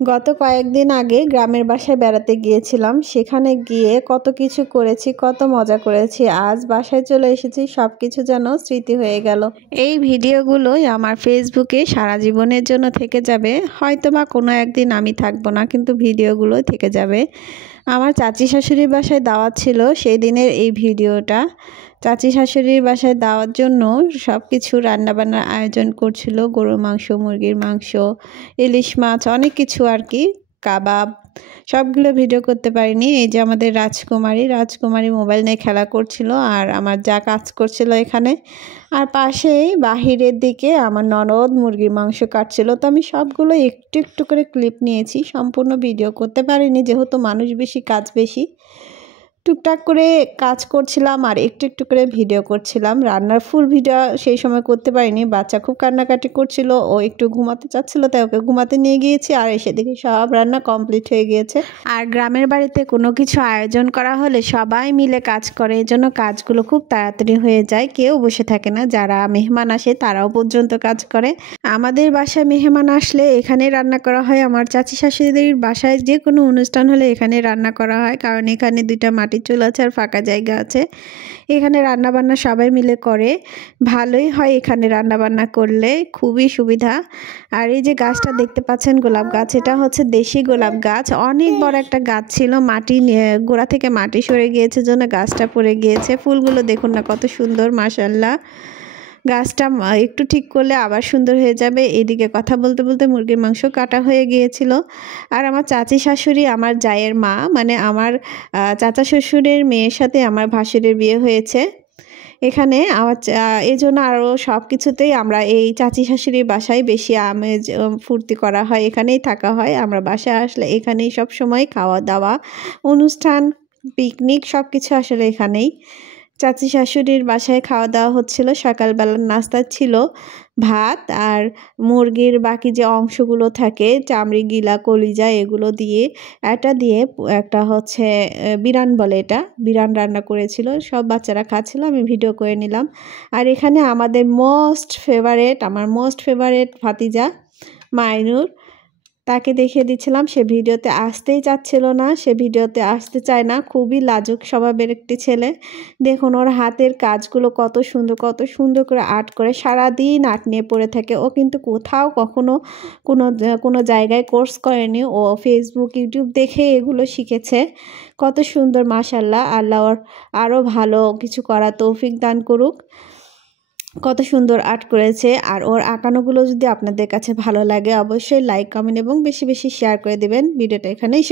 গত কয়েকদিন আগে গ্রামের বাসায় বেড়াতে গিয়েছিলাম। সেখানে গিয়ে কত কিছু করেছি, কত মজা করেছি। আজ বাসায় চলে এসেছি, সব কিছু যেন স্মৃতি হয়ে গেল। এই ভিডিওগুলোই আমার ফেসবুকে সারা জীবনের জন্য থেকে যাবে। হয়তোবা কোনো একদিন আমি থাকবো না, কিন্তু ভিডিওগুলো থেকে যাবে। আমার চাচি শাশুড়ির বাসায় দাওয়াত ছিল, সেই দিনের এই ভিডিওটা। চাচি শাশুড়ির বাসায় দাওয়ার জন্য সব কিছু রান্নাবান্নার আয়োজন করছিল। গরুর মাংস, মুরগির মাংস, ইলিশ মাছ, অনেক কিছু আর কি, কাবাব, সবগুলো ভিডিও করতে পারিনি। এই যে আমাদের রাজকুমারী মোবাইল নিয়ে খেলা করছিল, আর আমার যা কাজ করছিল এখানে। আর পাশেই বাহিরের দিকে আমার ননদ মুরগির মাংস কাটছিল। তো আমি সবগুলো একটু একটু করে ক্লিপ নিয়েছি, সম্পূর্ণ ভিডিও করতে পারিনি, যেহেতু মানুষ বেশি, কাজ বেশি। টুকটাক করে কাজ করছিলাম আর একটু একটু করে ভিডিও করছিলাম। রান্নার ফুল ভিডিও সেই সময় করতে পারিনি, বাচ্চা খুব কান্নাকাটি করছিল, ও একটু ঘুমাতে চাচ্ছিল, তাই ওকে ঘুমাতে নিয়ে গিয়েছি। আর এসে দেখি সব রান্না কমপ্লিট হয়ে গিয়েছে। আর গ্রামের বাড়িতে কোনো কিছু আয়োজন করা হলে সবাই মিলে কাজ করে, এজন্য কাজগুলো খুব তাড়াতাড়ি হয়ে যায়, কেউ বসে থাকে না। যারা মেহমান আসে তারাও পর্যন্ত কাজ করে। আমাদের বাসায় মেহমান আসলে এখানে রান্না করা হয়। আমার চাচি শাশুড়িদের বাসায় যে কোনো অনুষ্ঠান হলে এখানে রান্না করা হয়, কারণ এখানে দুইটা মাটির চুলা আছে আর ফাঁকা জায়গা আছে। এখানে রান্না বান্না সবাই মিলে করে, ভালোই হয় এখানে রান্না বান্না করলে, খুবই সুবিধা। আর এই যে গাছটা দেখতে পাচ্ছেন, গোলাপ গাছ, এটা হচ্ছে দেশি গোলাপ গাছ। অনেক বড় একটা গাছ ছিল, মাটি গোড়া থেকে মাটি সরে গিয়েছে জন্য গাছটা পড়ে গিয়েছে। ফুলগুলো দেখুন না কত সুন্দর, মাশাআল্লাহ। গাছটা একটু ঠিক করলে আবার সুন্দর হয়ে যাবে। এদিকে কথা বলতে বলতে মুরগির মাংস কাটা হয়ে গিয়েছিল। আর আমার চাচি শাশুড়ি আমার জায়ের মা, মানে আমার চাচা শ্বশুরের মেয়ের সাথে আমার ভাসুরের বিয়ে হয়েছে এখানে। আমার এই জন্য আরও সব কিছুতেই আমরা এই চাচি শাশুড়ির বাসায় বেশি আমেজ ফুর্তি করা হয়, এখানেই থাকা হয়। আমরা বাসায় আসলে এখানেই সব সময় খাওয়া দাওয়া, অনুষ্ঠান, পিকনিক সব কিছু আসলে এখানেই। চাচি শাশুড়ির বাসায় খাওয়া দাওয়া হচ্ছিল। সকালবেলার নাস্তা ছিল ভাত আর মুরগির বাকি যে অংশগুলো থাকে, চামড়ি, গিলা, কলিজা, এগুলো দিয়ে একটা হচ্ছে বিরান বলে, এটা বিরান রান্না করেছিল। সব বাচ্চারা খাচ্ছিল, আমি ভিডিও করে নিলাম। আর এখানে আমাদের আমার মোস্ট ফেভারেট ভাতিজা মাইনুর, তাকে দেখিয়ে দিচ্ছিলাম। সে ভিডিওতে আসতেই চাচ্ছিল না, সে ভিডিওতে আসতে চায় না, খুবই লাজুক স্বভাবের একটি ছেলে। দেখুন ওর হাতের কাজগুলো কত সুন্দর করে আর্ট করে, সারাদিন আর্ট নিয়ে পড়ে থাকে। ও কিন্তু কোথাও কখনো কোনো জায়গায় কোর্স করেনি, ও ফেসবুক, ইউটিউব দেখে এগুলো শিখেছে। কত সুন্দর, মাশাআল্লাহ। আল্লাহ ওর আরও ভালো কিছু করার তৌফিক দান করুক। কত সুন্দর আর্ট করেছে। আর ওর আঁকানোগুলো যদি আপনাদের কাছে ভালো লাগে, অবশ্যই লাইক, কমেন্ট এবং বেশি বেশি শেয়ার করে দেবেন। ভিডিওটা এখানেই